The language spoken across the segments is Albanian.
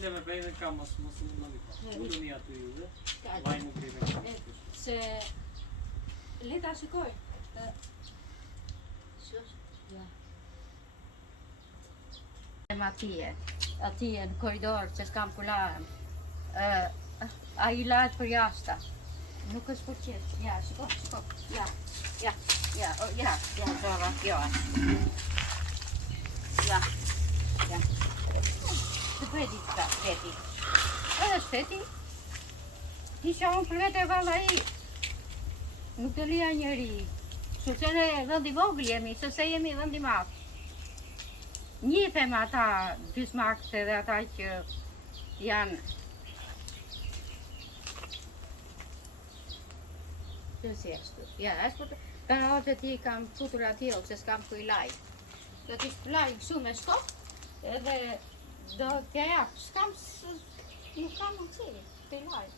Le me pejnë ka mos më në lipa. Ullë një aty juve, vaj nuk rime. Se le ta shikoj. Atje në korridor që s'kam kularën. A I lahet për jashta. Nuk është për qëtë. Ja, shiko. Ja, zora, jo. Ja. Të bëjdi qëta, feti. Edhe shpeti. Isha unë për vete valla I. Nuk të lija njëri. Shuse në vëndi vogël jemi, sëse jemi vëndi madh. Njifem ata dysmakët edhe ata që janë që si ashtu. Ja, ashtu para orë ti kam futur atjell që s'kam kuj laj. Do t'i shpëlaj kësu me shkop edhe do t'ja jap. Nuk kam mundësi, t'i laj.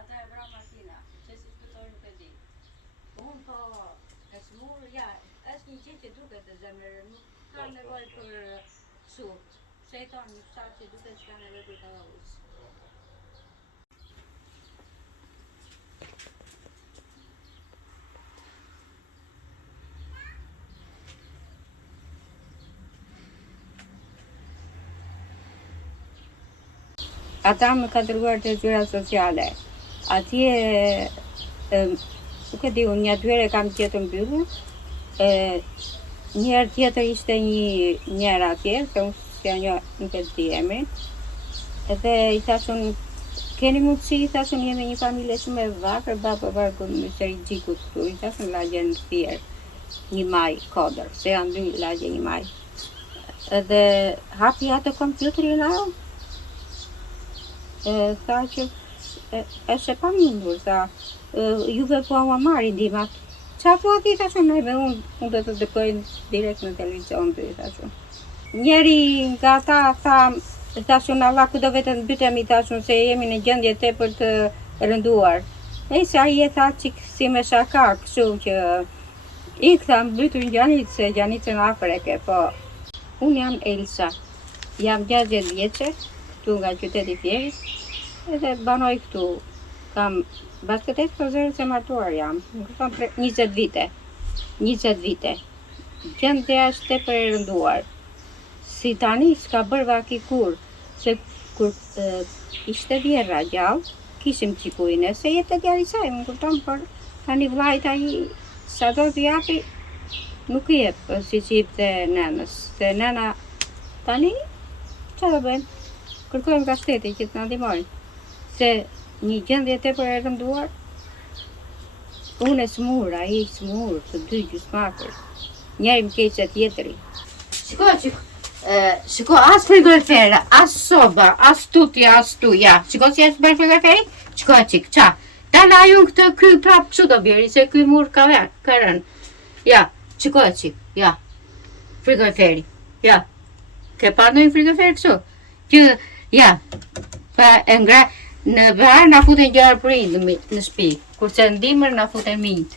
Ata e vra makina, që si shpëtoj nuk e di. Unë po e smurë, ja, është një që duket të zemërë, nuk ka nevoj për surt. Se I thonë një shtarë që duket që ka nevoj për të dhovës. Ata më ka dërguar të zyra sociale. Atje, nuk e di, unë një atyre kam tjetër mbyllur, njerë tjetër ishte njerë atje, se unë s'ja një nuk e di emrin, edhe I thashun, keni mundësi, I thashun, jemi një familje shumë e vakër, baba vargu në sëri gjikut këtu, I thashun lagje në thjerë, një maj kodër, se janë dy lagje një maj. Edhe hapi atë kompjuterin ajo, tha që është e pa mundur, tha, juve po ama marri ndimat. Qa thua ti, thashun, najme, unë do të dëkojnë direkt në televizion, thashun. Njeri nga ta, thashun, Allah ku do vetën bytemi, thashun, se jemi në gjendje tepër të rënduar. E se aji e tha qik si me shaka, kështu që I këta mbytur në Gjanit, se Gjanitën afreke, po unë jam Elsa, jam 60 vjeqe, këtu nga qyteti Fierit, edhe banoj këtu. Kam basketet për zërë se martuar jam, 20 vite. Gjendja është tepër e rënduar. Si tani s'ka bërë vaki kur, se kur ishte vjerra gjallë, kishim qikujnë, se jetë e djali saj, më kupton, por tani vlajt aji, sa do t'u japi, nuk I jep, si që jep të nenës. Se nena tani, që do bëjmë? Kërkojmë ka shteti që të në ndihmojnë. Se një gjendje tepër e rënduar, unë e smur, ai smur, të dy gjysmakër. Njeri më keq se tjetri. Shiko, as frigorifere, as soba, as tutje, as tuja. Shiko si është bërë frigoriferi? Shiko qik, qa? Dala ju këtë ky prap që do bjeri, se ky mur ka rënë. Ja, shiko qik, ja. Frigoriferi, ja. Ke pa në një frigoriferi kësu? Që, ja, pa e ngra, në verë na futen gjarë prind në shtëpi, kurse në dimër na futen minjt.